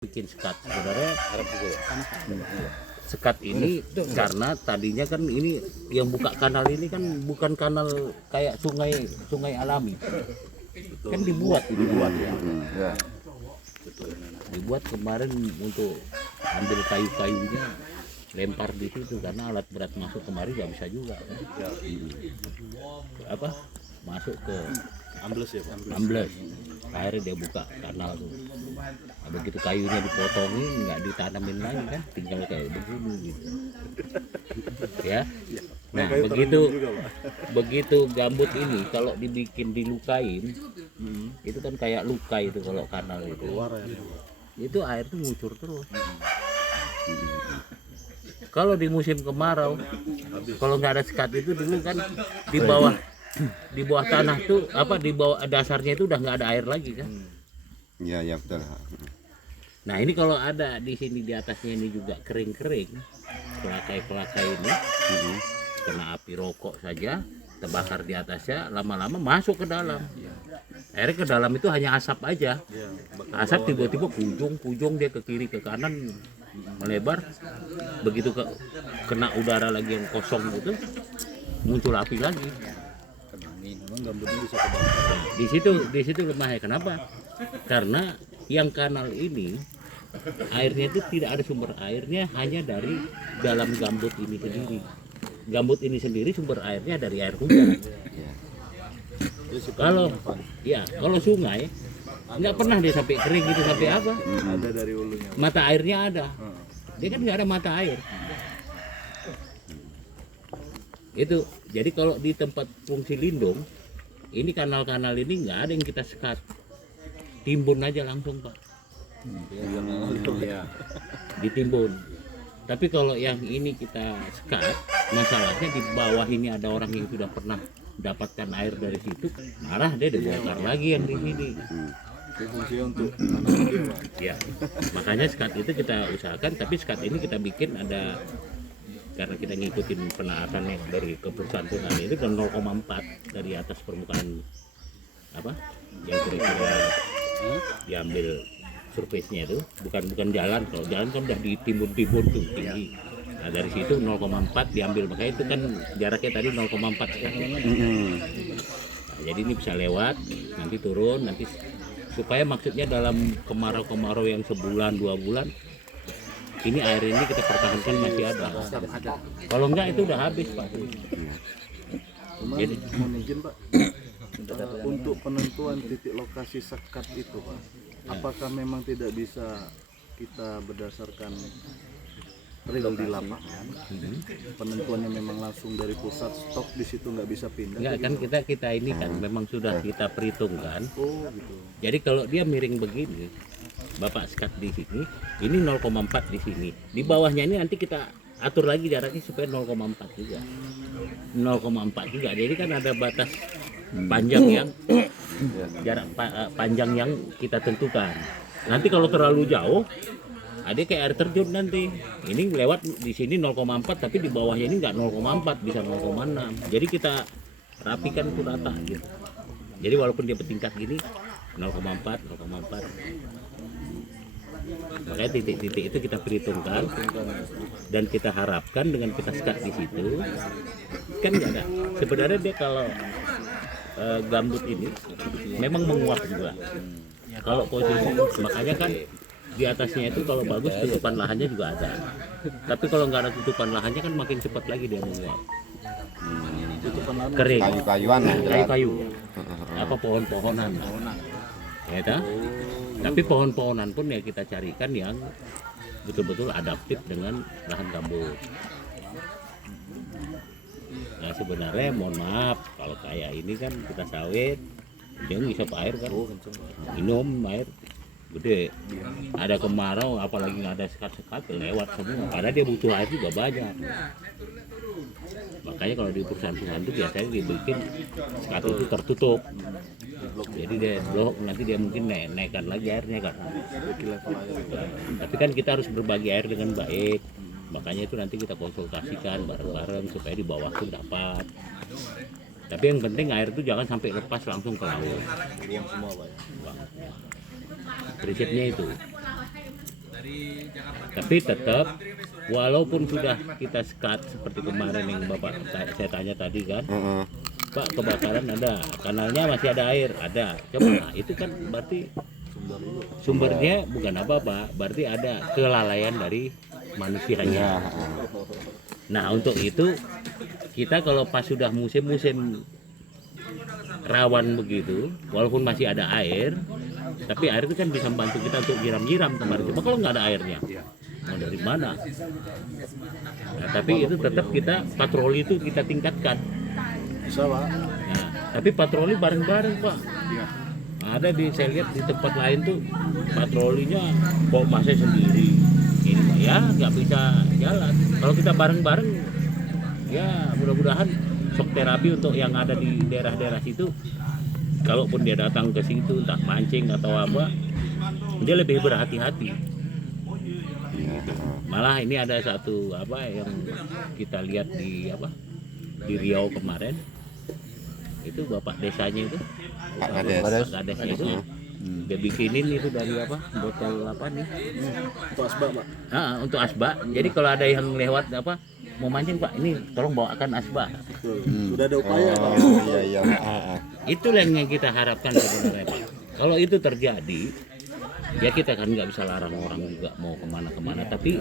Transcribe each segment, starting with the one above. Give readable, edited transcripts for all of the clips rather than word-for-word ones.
bikin sekat sebenarnya sekat ini karena tadinya kan ini yang buka kanal ini kan bukan kanal kayak sungai alami kan dibuat ya. Dibuat kemarin untuk ambil kayu-kayunya lempar di situ karena alat berat masuk kemari nggak bisa juga kan? Apa masuk ke ambles ya Pak? Ambles. Akhirnya dia buka kanal tuh. Nah, begitu kayunya dipotongin nggak ditanamin lagi kan, tinggal kayak begini gitu. Ya. Nah begitu gambut ini kalau dibikin dilukain, itu kan kayak luka itu kalau kanal itu. Itu air tuh ngucur terus. Kalau di musim kemarau, kalau nggak ada sekat itu dulu kan di bawah tanah tuh apa di bawah dasarnya itu udah nggak ada air lagi kan? Iya betul. Nah ini kalau ada di sini di atasnya ini juga kering-kering, pelakai ini kena api rokok saja, terbakar di atasnya, lama-lama masuk ke dalam. Akhirnya ke dalam itu hanya asap aja. Asap tiba-tiba kujung dia ke kiri ke kanan melebar. Begitu kena udara lagi yang kosong itu muncul api lagi. Di situ lemahnya. Kenapa? Karena yang kanal ini airnya itu tidak ada sumber airnya, hanya dari dalam gambut ini sendiri. Gambut ini sendiri sumber airnya dari air hujan. Kalau sungai nggak pernah dia sampai kering gitu sampai apa? Ada dari hulunya. Mata airnya ada. Dia kan nggak ada mata air. Itu. Jadi kalau di tempat fungsi lindung, ini kanal-kanal ini nggak ada yang kita sekat, timbun aja langsung Pak. Ditimbun. Tapi kalau yang ini kita sekat, masalahnya di bawah ini ada orang yang sudah pernah dapatkan air dari situ, marah dia dibongkar lagi yang di sini. Fungsi untuk Ya, makanya sekat itu kita usahakan, tapi sekat ini kita bikin ada karena kita ngikutin penaatannya dari keperusahaan ini kan 0,4 dari atas permukaan apa yang kira-kira diambil surface-nya itu bukan jalan. Kalau jalan kan udah ditimbun-timbun tuh tinggi. Nah dari situ 0,4 diambil, makanya itu kan jaraknya tadi 0,4 kan. Nah, jadi ini bisa lewat nanti turun nanti supaya maksudnya dalam kemarau-kemarau yang sebulan 2 bulan ini air ini kita pertahankan masih ada. Kalau enggak itu udah habis Pak. Jadi mohon izin Pak, untuk penentuan titik lokasi sekat itu Pak, apakah memang tidak bisa kita berdasarkan real di lapangan? Penentuannya memang langsung dari pusat, stok di situ nggak bisa pindah? Enggak kan kita ini kan memang sudah kita perhitungkan. Oh gitu. Jadi kalau dia miring begini, Bapak sekat di sini, ini 0,4 di sini. Di bawahnya ini nanti kita atur lagi jaraknya supaya 0,4 juga. 0,4 juga. Jadi kan ada batas panjang yang jarak panjang yang kita tentukan. Nanti kalau terlalu jauh, ada kayak air terjun nanti. Ini lewat di sini 0,4 tapi di bawahnya ini enggak 0,4, bisa 0,6. Jadi kita rapikan itu rata gitu. Jadi walaupun dia bertingkat gini 0,4. Makanya titik-titik itu kita perhitungkan dan kita harapkan dengan kita sekat di situ kan nggak ada. Sebenarnya dia kalau gambut ini memang menguap juga. Kalau posisi makanya kan di atasnya itu kalau bagus tutupan lahannya juga ada. Tapi kalau nggak ada tutupan lahannya kan makin cepat lagi dia menguap. Kering. Kayu-kayuan Kayu-kayu. Apa pohon-pohonan. Ya tak? Tapi pohon-pohonan pun ya kita carikan yang betul-betul adaptif dengan lahan gambut. Nah sebenarnya mohon maaf kalau kayak ini kan kita sawit, dia ngisap air kan, minum air gede. Ada kemarau apalagi nggak ada sekat-sekat lewat semua. Karena dia butuh air juga banyak. Makanya kalau di perusahaan-perusahaan itu biasanya dibikin sekat itu tertutup. Jadi dia blok nanti dia mungkin naikkan lagi airnya kan. Tapi kan kita harus berbagi air dengan baik. Makanya itu nanti kita konsultasikan bareng-bareng supaya di bawah pun dapat. Tapi yang penting air itu jangan sampai lepas langsung ke laut. Buang semua Pak ya? Prinsipnya itu. Tapi tetap walaupun sudah kita sekat seperti kemarin yang Bapak saya tanya tadi kan, Pak kebakaran ada, kanalnya masih ada air, ada. Coba itu kan berarti sumbernya bukan apa-apa, berarti ada kelalaian dari manusianya. Nah untuk itu kita kalau pas sudah musim-musim rawan begitu, walaupun masih ada air, tapi air itu kan bisa membantu kita untuk nyiram-nyiram kemarin. Cuma kalau nggak ada airnya, mau dari mana? Nah, tapi itu tetap kita patroli itu kita tingkatkan. Bisa Pak. Nah, tapi patroli bareng-bareng Pak. Ada saya lihat di tempat lain tuh patrolinya kok masih sendiri. Ini Pak ya nggak bisa jalan. Kalau kita bareng-bareng, ya mudah-mudahan shock terapi untuk yang ada di daerah-daerah situ. Kalaupun dia datang ke situ entah mancing atau apa, dia lebih berhati-hati. Malah ini ada satu apa yang kita lihat di Riau kemarin, itu bapak desanya itu, Pak Kadesnya itu, dia bikinin itu dari botol nih? Untuk asbak Pak. Untuk asbak. Jadi kalau ada yang lewat mau mancing Pak, ini tolong bawakan asbak. Sudah ada upaya Pak. Iya. Itulah yang kita harapkan sebenarnya Pak. Kalau itu terjadi, ya kita kan nggak bisa larang orang juga mau kemana-kemana. Tapi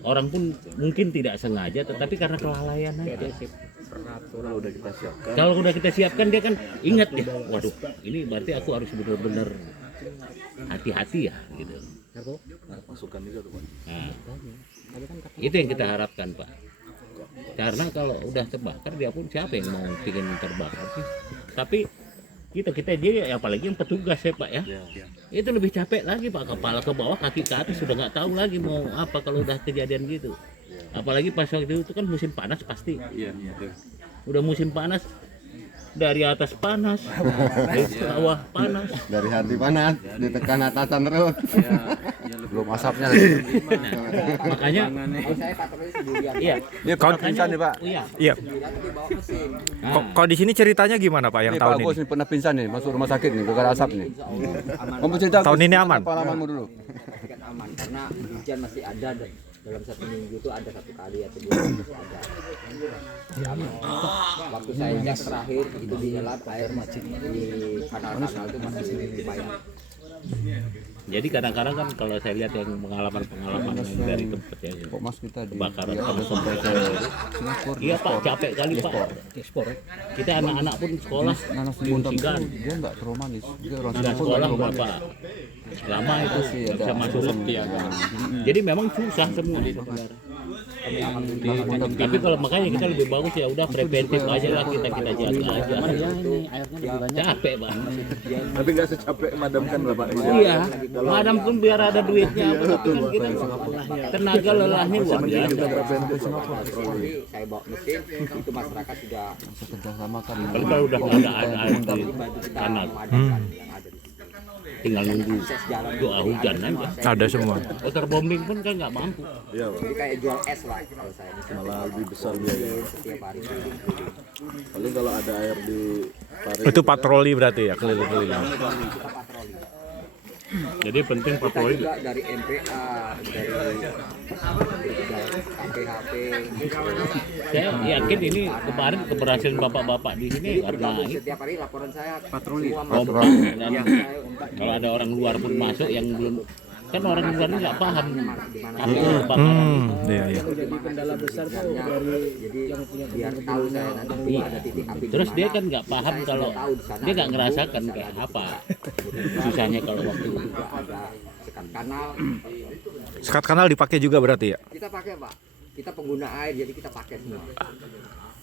orang pun mungkin tidak sengaja, tetapi karena kelalaian aja. Kalau udah kita siapkan dia kan ingat ya, waduh ini berarti aku harus benar-benar hati-hati ya gitu. Masukan juga tuh Pak. Nah, itu yang kita harapkan Pak. Karena kalau udah terbakar dia pun siapa yang mau bikin terbakar sih? Tapi kita dia apalagi yang petugas ya Pak ya. Itu lebih capek lagi Pak, kepala ke bawah kaki ke atas sudah nggak tahu lagi mau apa kalau udah kejadian gitu. Apalagi pas waktu itu kan musim panas pasti. Udah musim panas, dari atas panas, dari bawah panas, Dari hati panas, ditekan atasan terus. Belum asapnya. makanya iya. Ini kawan pingsan nih Pak. Iya. Kok di sini ceritanya gimana Pak yang Ini tahun Pak Agus ini? ini pernah pingsan nih, masuk rumah sakit nih, gara-gara asap nih. Kamu cerita Tahun ini aman? pengalamanmu dulu. Aman karena hujan masih ada dalam 1 minggu itu ada 1 kali atau 2 kali masih ada. Waktu saya cek terakhir itu di Elat air masih di kanal-kanal itu masih lumayan. Jadi kadang-kadang kan kalau saya lihat yang pengalaman-pengalaman yang dari tempat ya Kok Mas kita di kebakaran ada tempat sampai ke itu, iya Pak capek kali Pak. Kita anak-anak pun sekolah nanas Singapura diungsikan. itu dia enggak traumatis. Dia orang Sudah Singapura sekolah traumatis. berapa lama itu Masih ada bisa masuk susah. jadi memang susah semua sebenarnya. Tapi kalau makanya kita lebih bagus ya udah preventif aja lah, kita jaga aja. Capek Pak. Tapi nggak secapek memadamkan lah Pak. Iya, madam pun biar ada duitnya apa, tapi kan kita tenaga lelahnya luar biasa. Jadi saya bawa mesin itu masyarakat sudah Kerjasama kan. Kalau udah nggak ada air di bantu kita tanah, memadamkan yang ada di sini. tinggal nunggu doa hujan aja. Ada semua. Waterbombing pun kan nggak mampu. Iya Pak. Jadi kayak jual es lah kalau saya di sini. Malah lebih besar biaya. Setiap hari. Paling kalau ada air di Paris Itu patroli berarti ya keliling-keliling. Kita patroli. Jadi penting Kita patroli. juga dari MPA, dari KPHP. Saya yakin ini kemarin keberhasilan bapak-bapak di sini karena ini Setiap hari laporan saya patroli. kompak dan kalau ada orang luar pun masuk yang belum kan orang luar ini nggak paham apa itu kebakaran. Iya. Jadi kendala besar tuh dari yang punya biar tahu saya nanti ada titik api. Terus dia kan nggak paham kalau dia nggak ngerasakan kayak apa susahnya kalau waktu ada sekat kanal. Sekat kanal dipakai juga berarti ya? Kita pakai Pak. Kita pengguna air jadi kita pakai semua.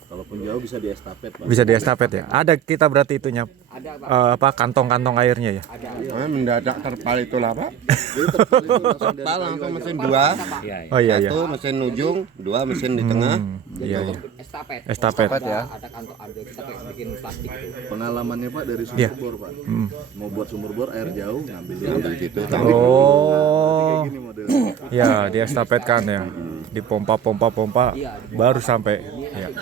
Kalaupun jauh bisa diestafet Pak. Bisa diestafet ya? Ada kita berarti itunya Ada Pak. kantong-kantong airnya ya? Ada. Mendadak terpal itulah Pak. Terpal langsung mesin 2. ya, Oh iya. Satu mesin ujung, 2 mesin di tengah. Iya. Estafet. Estafet. ya. Ada kantong ada kita kayak bikin plastik tuh. Pengalamannya Pak dari Iya. sumber bor Pak. Mau buat sumber bor air jauh ngambil Gitu. Oh. Ini modelnya. Ya, diestafetkan ya. Dipompa, baru sampai. Ya.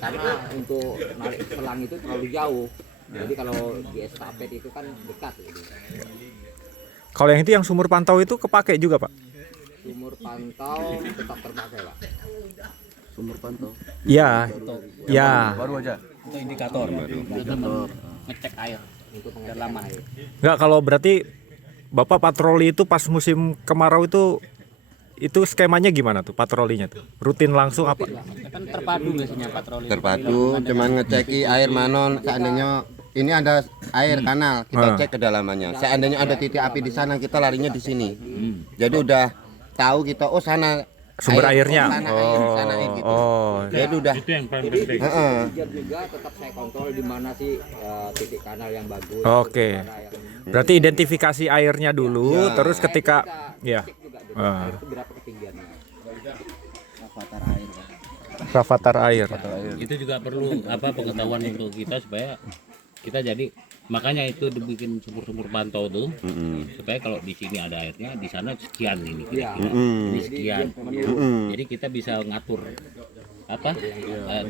Karena untuk narik selang itu terlalu jauh. Jadi kalau di estafet itu kan dekat gitu. Kalau yang itu yang sumur pantau itu kepake juga Pak? Sumur pantau tetap terpakai Pak. Sumur pantau. Iya. Ya. Baru aja. Itu indikator. Indikator. Ngecek air. Untuk kedalaman air. Enggak, kalau berarti Bapak patroli itu pas musim kemarau itu skemanya gimana tuh patrolinya tuh? Rutin langsung apa? Kan terpadu biasanya patroli. Terpadu, cuman ngeceki air manon. Seandainya ini ada air kanal, kita cek kedalamannya. Seandainya ada titik api di sana, kita larinya di sini. Jadi udah tahu kita, oh sana Sumber airnya. sana air gitu. Jadi udah. Itu yang paling penting. Hujan juga tetap saya kontrol di mana sih titik kanal yang bagus. Oke. Berarti identifikasi airnya dulu, terus ketika ya. Cek juga air itu berapa ketinggiannya. Rafathar air. Itu juga perlu pengetahuan untuk kita supaya kita jadi, makanya itu dibikin sumur-sumur pantau tuh supaya kalau di sini ada airnya, di sana sekian ini Iya. ini sekian. Jadi kita bisa ngatur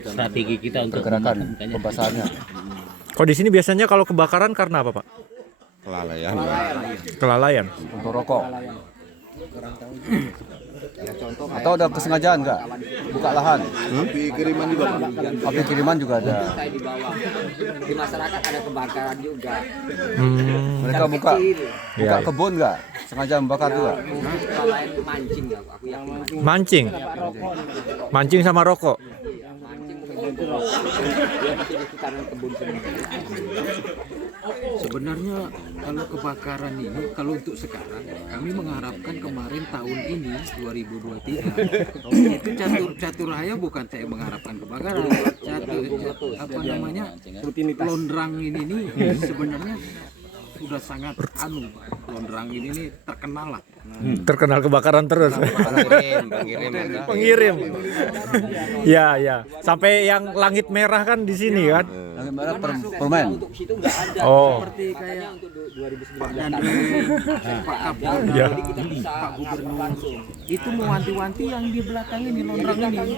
strategi kita untuk Pergerakan pembasahannya. Kalau di sini biasanya kalau kebakaran karena apa Pak? Kelalaian. Kelalaian. Untuk rokok. Ya, contoh Atau ada kesengajaan nggak? Buka lahan. Api kiriman juga Pak. Api kiriman juga ada. saya di bawah. Di masyarakat ada kebakaran juga. Mereka buka Ya. kebun nggak? Sengaja membakar juga. Mungkin kelalaian mancing ya, aku yakin Mancing. Mancing sama rokok. mancing mungkin ya masih di sekitaran kebun sini. Sebenarnya kalau kebakaran ini, kalau untuk sekarang kami mengharapkan kemarin tahun ini 2023 itu catur raya bukan saya mengharapkan kebakaran, londrang ini sebenarnya sudah sangat londrang ini nih terkenal lah. Terkenal kebakaran terus. Pengirim. Ya, ya. Sampai yang langit merah kan di sini kan. Langit merah permen. Untuk situ nggak ada. Oh. Seperti kayak Untuk 2019 dan Pak Kapolda, Ya. jadi kita bisa Pak Gubernur langsung. itu mewanti-wanti yang di belakang ini londrang ini,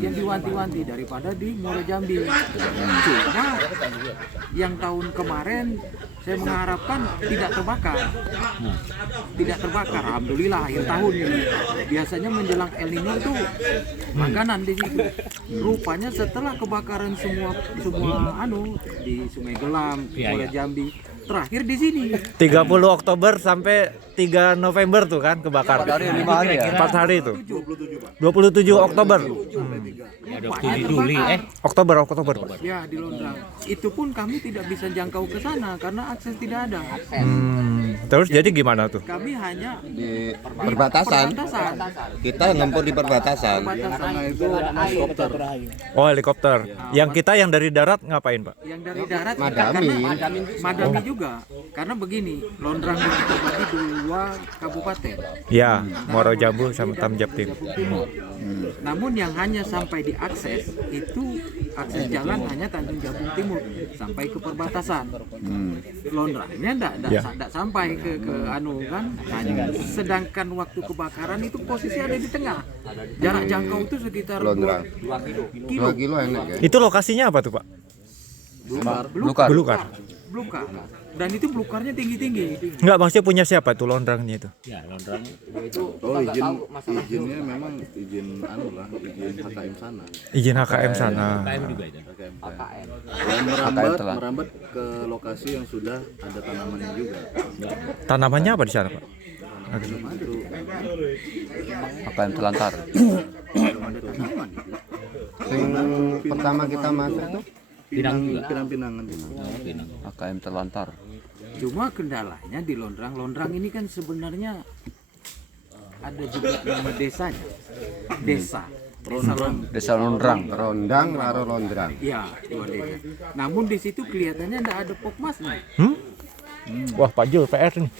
yang diwanti-wanti daripada di Muara Jambi. Cuma yang tahun kemarin saya mengharapkan tidak terbakar. Tidak terbakar, alhamdulillah akhir tahun ini. Biasanya menjelang El Nino itu langganan di situ. Rupanya setelah kebakaran semua di Sungai Gelam, Muara Jambi, terakhir di sini. 30 Oktober sampai 3 November tuh kan kebakaran. 5 hari ya. 4 hari itu. 27 Oktober. Ya, 27 Juli Oktober. Ya di Londrang. Itu pun kami tidak bisa jangkau ke sana karena akses tidak ada. Terus jadi gimana tuh? Kami hanya Di perbatasan. Kita ngempur di perbatasan. Itu helikopter. Oh, helikopter. Yang kita yang dari darat ngapain, Pak? yang dari darat Madami. Madami juga. Karena begini, Londrang itu terbagi 2 kabupaten. Ya, Muaro Jambu sama Tamjaptim. Timur. Namun yang hanya sampai diakses itu akses jalan hanya Tanjung Jabung Timur sampai ke perbatasan. Londrangnya enggak sampai ke kan. Nah, sedangkan waktu kebakaran itu posisi ada di tengah. Jarak jangkau itu sekitar Londrang. 2 2 kilo enak ya. Itu lokasinya apa tuh, Pak? Belukar. Belukar. Dan itu belukarnya tinggi-tinggi. Enggak, maksudnya punya siapa tuh londrangnya itu? Ya, londrang. Itu Oh, kita nggak tahu masalah izinnya memang izin izin HKM sana. Izin HKM sana. KM juga itu. KKN. Merambat ke lokasi yang sudah ada tanamannya juga. Tanamannya apa di sana, Pak? Itu HKM Telantar. Sing pertama kita masuk tuh pinang-pinangan. HKM Telantar. Cuma kendalanya di Londrang ini kan sebenarnya ada juga nama desanya. Desa Desa Londrang. Rondang, Raro Londrang. Ya, 2 desa. Namun di situ kelihatannya enggak ada pokmasnya. Wah, Pak Jul PR nih.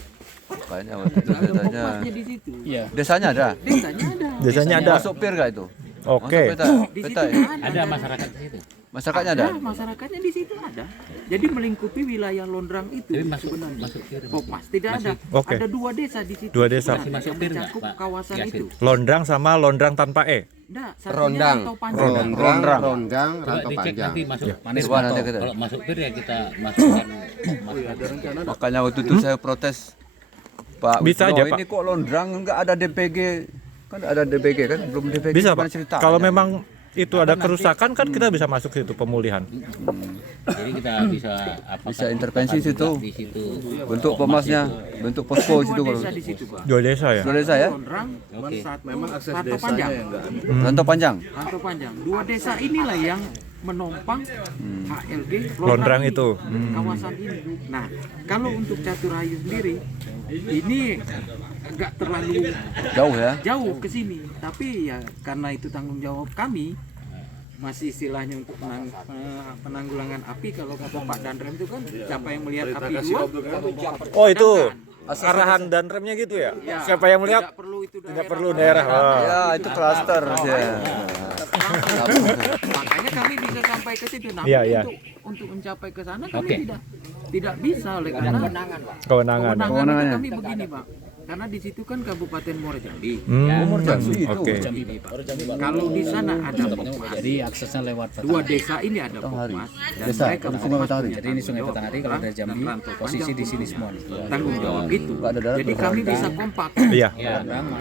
Kayaknya waktu itu Enggak ada desanya. pokmasnya di situ. Desanya ada. Desanya ada. Desanya ada. Masuk PIR gak itu? Oke. Masuk Di situ peta ya? Ada masyarakat di situ. Masyarakatnya ada. Masyarakatnya di situ ada. Jadi melingkupi wilayah Londrang itu Tapi masuk sebenarnya. PIR. Pokmas tidak ada. Oke. Ada 2 desa di situ. 2 desa. Yang Masuk PIR nggak, mencakup Pak? kawasan Yakin? itu. Londrang sama londrang tanpa E. Enggak, satunya Rondang. rantau panjang. Rondang, Coba rantau dicek panjang. nanti masuk mana Coba nanti kita. kalau masuk PIR ya kita masukkan. Ada rencana Makanya waktu itu saya protes. Pak Bisa Wisnu, aja, Pak. ini kok londrang enggak ada DPG? Kan ada DPG kan, belum DPG. Bisa gimana Pak. ceritanya? Kalau memang itu ada kerusakan kan kita bisa masuk situ pemulihan. Jadi kita bisa Bisa intervensi situ. di situ. bentuk pemasnya, bentuk posko situ kalau. Desa di situ Pak. Dua desa ya. Sudah desa ya? Londrang, Oke. satu Memang akses Rantau desanya Panjang. yang enggak ada. Rantau panjang. Rantau Panjang. Dua desa inilah yang menompang HLG Londrang ini, itu. kawasan ini. Nah, kalau untuk Catur Hayu sendiri ini enggak terlalu Jauh ya. jauh ke sini, tapi ya karena itu tanggung jawab kami, masih istilahnya untuk penanggulangan api. Kalau kata Pak Danrem itu kan siapa yang melihat api dua, Oh itu arahan dan remnya gitu ya. ya, Siapa yang melihat tidak perlu itu tidak perlu daerah. Oh. Ya, itu klaster ya. Makanya kami bisa sampai ke situ. Namun Iya, iya. untuk mencapai ke sana kami Oke. tidak bisa oleh karena Kewenangan, Pak. Kewenangan. kewenangan kami begini Pak. Karena di situ kan Kabupaten Muara Jambi. Oke. Kalau di sana ada Pokmas, Jadi aksesnya lewat dua desa ini ada Pokmas dan mereka Pokmas punya Jadi ini Sungai Batanghari kalau dari Jambi posisi di sini semua. tanggung jawab itu. Jadi kami bisa kompak. Iya. Ya,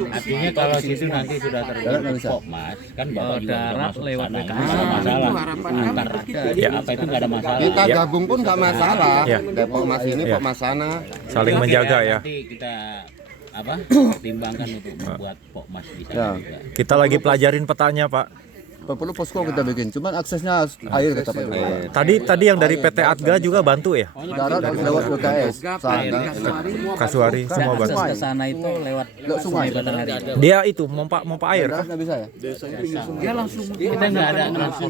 artinya kalau situ nanti sudah terbentuk Pokmas, kan Bapak juga darat termasuk lewat sana. BKS. Nggak ada Itu masalah. harapan kami Antar begitu. apa itu nggak ada masalah. Kita gabung pun nggak masalah. Iya. Depok Mas ini, Iya. Pok Mas sana. Saling Oke, menjaga ya. Nanti kita pertimbangkan untuk membuat Pokmas di sana juga. Kita lagi pelajarin petanya Pak. Perlu posko kita bikin, cuman aksesnya air kata Pak Jokowi. Tadi yang dari PT Adga juga bantu ya. Darat lewat BKS. Kasuari semua Akses bantu. ke sana itu lewat Sungai. Batanghari. Dia itu pompa air Darat kah? nggak bisa ya? Dia langsung Kita nggak ada langsung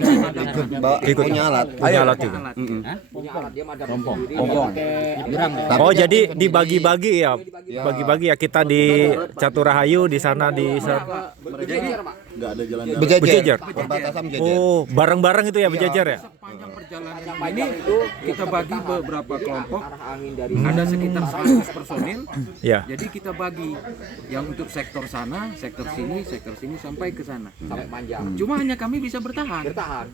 Ikut Punya alat. punya alat juga. Punya alat dia ada Pompong. Oh jadi dibagi-bagi ya, bagi-bagi ya kita di Catur Hayu di sana di Enggak ada jalan Berjejer. Perbatasan berjejer. Oh bareng-bareng itu ya berjejer ya. sepanjang perjalanan ini kita bagi beberapa kelompok, angin dari ada sekitar 100 personil. Ya. Jadi kita bagi yang untuk sektor sana, sektor sini sampai ke sana. sampai panjang. Cuma hanya kami bisa bertahan. Bertahan.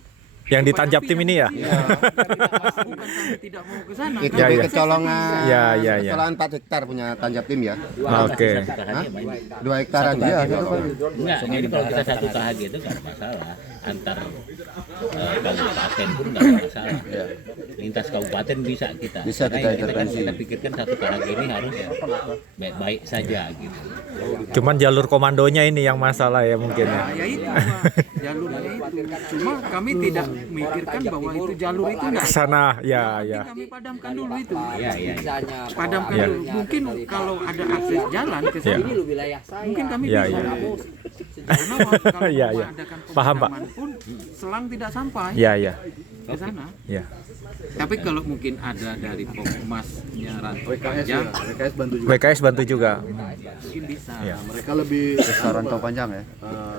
Yang ditanjap tim ini ya. Bukan kami tidak mau ke sana. Itu Ya, di ya. kecolongan. Ya, ya, ya. Kecolongan 4 hektar punya tanjap tim ya. Oke. 2 hektaran ya. Enggak, jadi kalau kita satu KHG itu nggak ada masalah. Antar kabupaten pun nggak ada masalah. Lintas kabupaten bisa kita. Bisa kita Karena intervensi. kita pikirkan satu KHG ini harus baik-baik saja gitu. Cuman jalur komandonya ini yang masalah ya mungkin ya. Nah, ya itu Pak, jalurnya itu. Cuma kami tidak memikirkan bahwa itu jalur itu enggak. Kesana ya ya. Kami padamkan dulu itu. Iya, iya. Misalnya Padamkan Ya. dulu. Mungkin kalau ada akses jalan ke Ya. sini, ini lu wilayah saya. mungkin kami Ya, bisa. ya. Karena kalau Ya, ya. mengadakan Paham, Pak. pemadaman pun selang tidak sampai Ya ya. ke sana. Ya. Tapi kalau mungkin ada dari Pokmasnya Rantau Panjang, WKS bantu juga. WKS bantu juga. mungkin bisa. Ya. Mereka lebih Rantau panjang ya.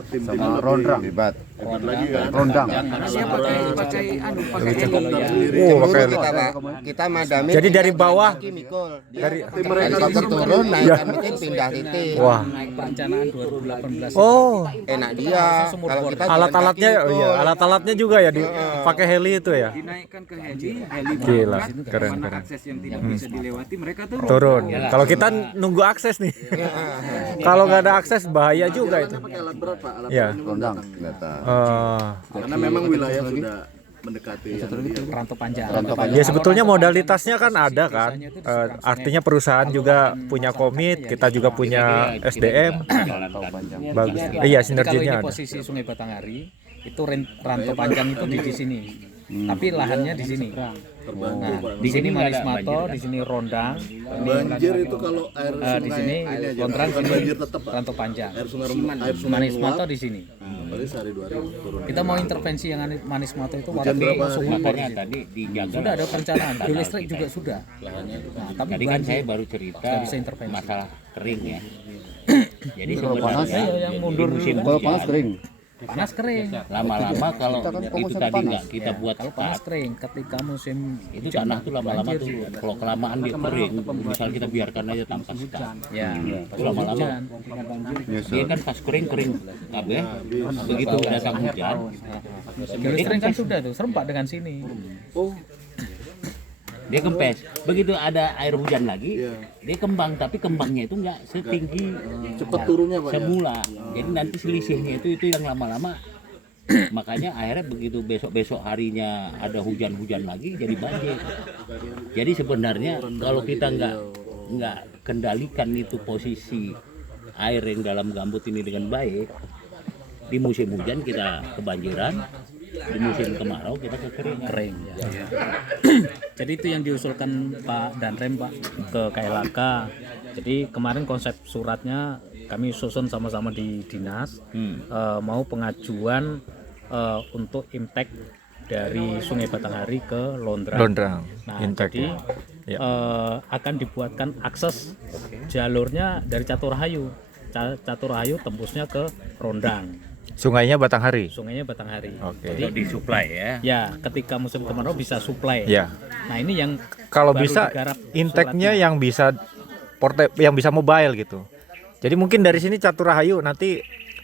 tim Sama Rondrang. Hebat. hebat lagi kan. Rondang. Karena dia pakai heli. Cemburu kita Pak. Kita madami. Jadi dari bawah Mikul. dari Helikopter turun naikkan mesin pindah titik. wah. Naik perencanaan 2018. Oh, Enak dia. Kalau kita jalan alat-alatnya kaki, oh iya, Mikul. alat-alatnya juga ya pakai heli itu ya. Dinaikkan ke heli Gila, berangkat, keren, mana keren. akses yang tidak bisa dilewati mereka Turun. Kalau kita nunggu akses nih. Kalau nggak ada akses bahaya juga itu. Pakai alat berat Pak, alat Ya. berat ini Rondang. Datang. Karena memang wilayah sudah mendekati yang dia. Rantau Panjang. Ya sebetulnya modalitasnya kan ada kan. Artinya perusahaan juga punya komit, kita juga punya SDM. Bagus. Iya Jadi kalau sinerginya ini ada. posisi Sungai Batanghari, itu Rantau Panjang itu di sini. Tapi lahannya di sini. Nah, di sini Manismato, di sini Rondang, ini Banjir itu kalau air di sini ini aja, Londrang, bukan sini banjir tetap Pak. Rantau Panjang. Air sungai Manismato di sini. Berarti sehari 2 hari turun. Kita mau intervensi yang Manismato itu Hujan waktu berapa masuk hari? lapor di Makanya situ. tadi dijaga. Sudah ada perencanaan, bil listrik juga sudah. Nah, tapi Tadi kan banjir. saya baru cerita Nggak bisa intervensi. masalah kering ya. Jadi Kalau panas, sebenarnya yang mundur di musim Kalau panas hujan, kering. Panas kering. lama-lama kalau Kita kan itu fokusnya tadi panas. nggak kita buat Kalau panas sekat, kering, ketika musim itu tanah tuh lama-lama tuh kalau kelamaan dia kering, misal kita biarkan aja tanpa sekat, ya itu lama-lama dia kan pas kering kabeh, begitu datang hujan, bil listrik kan sudah tuh serempak dengan sini. Dia kempes. Begitu ada air hujan lagi, dia kembang, tapi kembangnya itu nggak setinggi Cepat turunnya Pak ya? semula. Jadi nanti selisihnya itu yang lama-lama. Makanya akhirnya begitu besok harinya ada hujan-hujan lagi jadi banjir. Jadi sebenarnya kalau kita nggak kendalikan itu posisi air yang dalam gambut ini dengan baik, di musim hujan kita kebanjiran, di musim kemarau kita kering. Ya. Jadi itu yang diusulkan Pak Danrem Pak ke KLHK. Jadi kemarin konsep suratnya kami susun sama-sama di dinas, mau pengajuan untuk impact dari Sungai Batanghari ke Londrang. Nah, Impact, jadi ya. akan dibuatkan akses jalurnya dari Caturhayu. Caturhayu tembusnya ke Rondang. Sungainya Batanghari. Sungainya Batanghari. Oke. Jadi Disuplai ya. ya ketika musim kemarau bisa supply. Ya. Nah ini yang Kalau baru bisa digarap intake-nya suratnya. yang bisa mobile gitu. Jadi mungkin dari sini Caturhayu nanti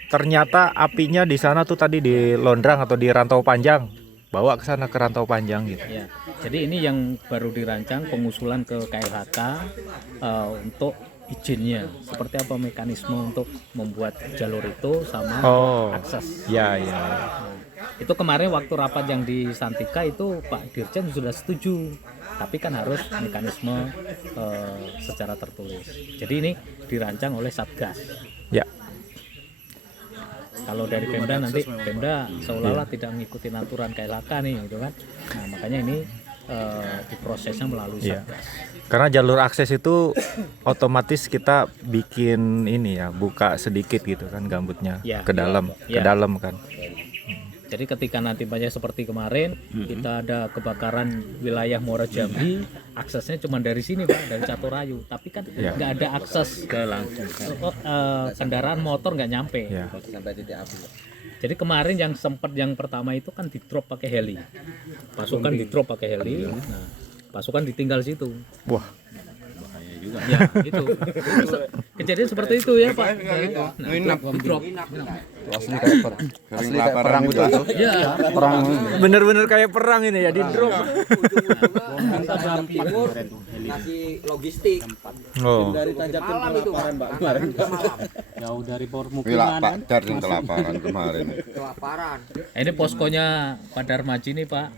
ternyata apinya di sana tuh tadi di Londrang atau di Rantau Panjang. Bawa ke sana ke Rantau Panjang gitu. Ya, jadi ini yang baru dirancang pengusulan ke KLHK untuk izinnya. Seperti apa mekanisme untuk membuat jalur itu sama akses. Ya. Nah, itu kemarin waktu rapat yang di Santika itu Pak Dirjen sudah setuju. Tapi kan harus mekanisme secara tertulis. Jadi ini dirancang oleh Satgas. Ya. Kalau dari Pemda nanti Pemda seolah-olah tidak mengikuti aturan KLHK nih gitu kan. Nah, makanya ini diprosesnya melalui Iya. Satgas. Karena jalur akses itu otomatis kita bikin ini ya, buka sedikit gitu kan gambutnya Ya. ke dalam, Ya. kan. Jadi ketika nanti banyak seperti kemarin kita ada kebakaran wilayah Muara Jambi, aksesnya cuma dari sini Pak, dari Caturhayu. Tapi kan Ya. nggak ada akses Ke langsung. kendaraan motor nggak nyampe. Ya. Sampai titik api. Jadi kemarin yang pertama itu kan di drop pakai heli. Pasukan di drop pakai heli. Nah, pasukan ditinggal situ. Wah, Ya, itu. Kejadian seperti itu ya, Pak. Nah, di drop. Asli kayak perang gitu tuh. Ya, Perang. bener-bener kayak perang ini ya di drop. Kita dalam timur ngasih logistik. Oh. Jauh dari Gila Pak Dar yang kelaparan kemarin. kelaparan. Nah, ini poskonya Pak Darmaji nih, Pak.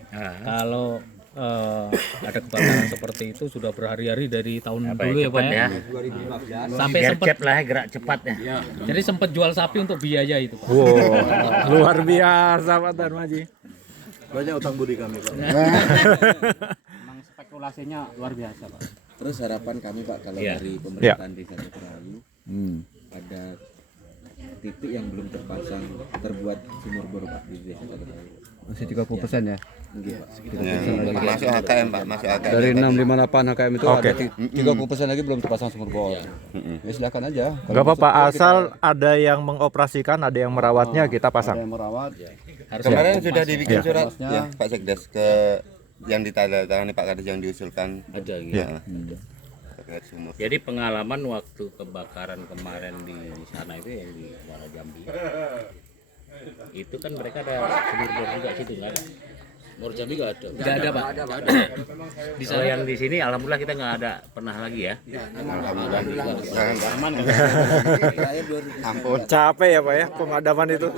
Kalau ada kebakaran seperti itu sudah berhari-hari dari tahun dulu ya, Pak ya. 2015. Sampai Biar sempat cep lah gerak cepat ya. jadi sempat jual sapi untuk biaya itu, Pak. Wow, luar biasa Pak Darmaji. Banyak utang budi kami Pak. Memang spekulasinya luar biasa, Pak. Terus harapan kami Pak kalau Iya. dari pemerintahan Desa Caturhayu ada titik yang belum terbuat sumur bor Pak di Desa Caturhayu. Masih 30% ya. Enggak Pak. Masuk HKM Pak, masuk HKM. Dari 658 HKM itu Oke. ada 30% lagi belum terpasang sumur bor. Ya silakan aja. Nggak apa-apa, asal ada yang mengoperasikan, ada yang merawatnya kita Ada pasang. yang merawat. Kemarin sudah dibikin Ya. surat Masnya. ya Pak Sekdes ke yang ditandatangani Pak Kades yang diusulkan. Ada gitu. Ya. Terkait sumur. Jadi pengalaman waktu kebakaran kemarin di sana itu yang di Muara Jambi. Itu kan mereka ada sumur bor juga situ kan. Muara Jambi nggak ada. Nggak ada, Pak. Di sana yang di sini alhamdulillah kita nggak ada pernah lagi ya. Ampun. Capek ya Pak ya pemadaman itu.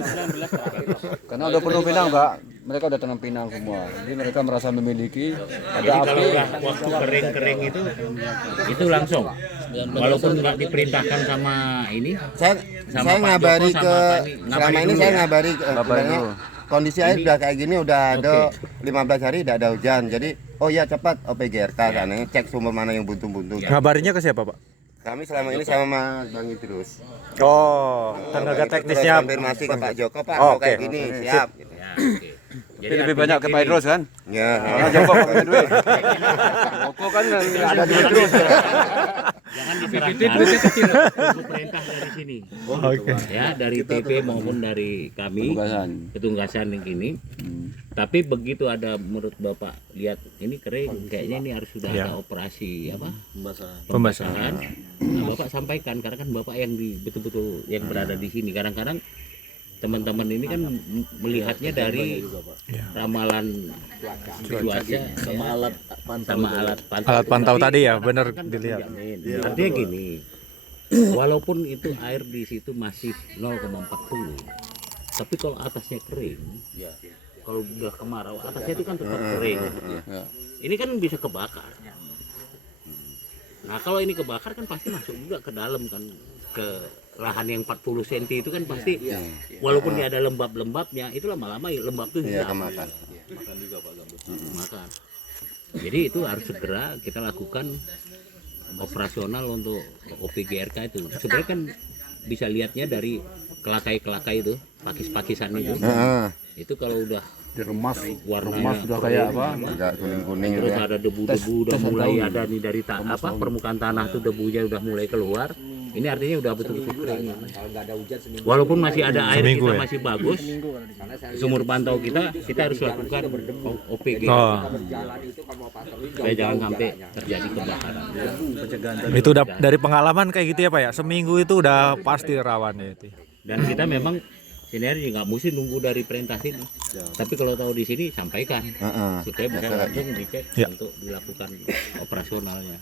Karena udah penuh Pinang, Pak. Mereka udah tenang Pinang semua. Jadi mereka merasa memiliki Jadi ada kalau api. udah waktu kering itu langsung. Walaupun nggak diperintahkan sama ini. Saya Sama saya Pak ngabari Joko, ke sama Pak ini. selama Ngabari ini dulu saya ya? ngabari bilangnya, kondisi air udah kayak gini udah ada Oke. 15 hari tidak ada hujan. Jadi oh ya cepat OPGRK sana cek sumber mana yang buntu-buntu. Ngabarinya ke siapa Pak? Kami selama ini sama Mas Bang Idrus. Oh, tenaga Terus teknisnya. konfirmasi ke Pak Joko, Pak, Oh, mau kayak oke. gini, siap. Gitu. Ya, oke. Jadi Lebih artinya banyak ke Pak gini, Idrus kan? Ya, Karena Joko nggak punya duit. Joko kan nggak ada duit terus. Jangan diserahkan untuk perintah dari sini. Oke. Ya, dari TP maupun dari kami Petugasan. Ketunggasan yang ini. Tapi begitu ada menurut Bapak lihat ini kering, kayaknya ini harus sudah Ya. ada operasi apa? Pembasahan. Nah, Bapak sampaikan karena kan Bapak yang betul-betul yang berada di sini. Kadang-kadang teman-teman ini kan melihatnya dari ramalan cuaca sama alat pantau. Alat pantau Tapi tadi ya, kadang-kadang benar kan dilihat. dijamin. Artinya gini, walaupun itu air di situ masih 0,40, tapi kalau atasnya kering, kalau udah kemarau atasnya itu kan tetap kering. Ini kan bisa kebakar. Nah kalau ini kebakar kan pasti masuk juga ke dalam kan, ke lahan yang 40 cm itu kan pasti, walaupun dia ada lembab-lembabnya, itu lama-lama lembab itu Iya, hilang. kemakan. Makan. Jadi itu harus segera kita lakukan operasional untuk OPGRK itu. Sebenarnya kan bisa lihatnya dari kelakai-kelakai itu, pakis-pakisan itu. Itu kalau udah Diremas, warnanya sudah kayak apa? Agak kuning-kuning gitu terus ya. ada debu-debu udah mulai ada nih dari permukaan tanah tuh, debunya udah mulai keluar. Ini artinya udah betul-betul kering. Kalau nggak ada hujan seminggu. Walaupun masih ada air, Seminggu kita ya? masih bagus. Sumur pantau kita harus lakukan OPG Jalan itu kamu pantau supaya jangan sampai terjadi kebakaran. Itu udah dari pengalaman kayak gitu ya Pak ya. Seminggu itu udah pasti rawan ya itu. Dan kita memang sini nggak mesti nunggu dari perintah sini. Tapi kalau tahu di sini sampaikan supaya bisa langsung dicek untuk dilakukan operasionalnya.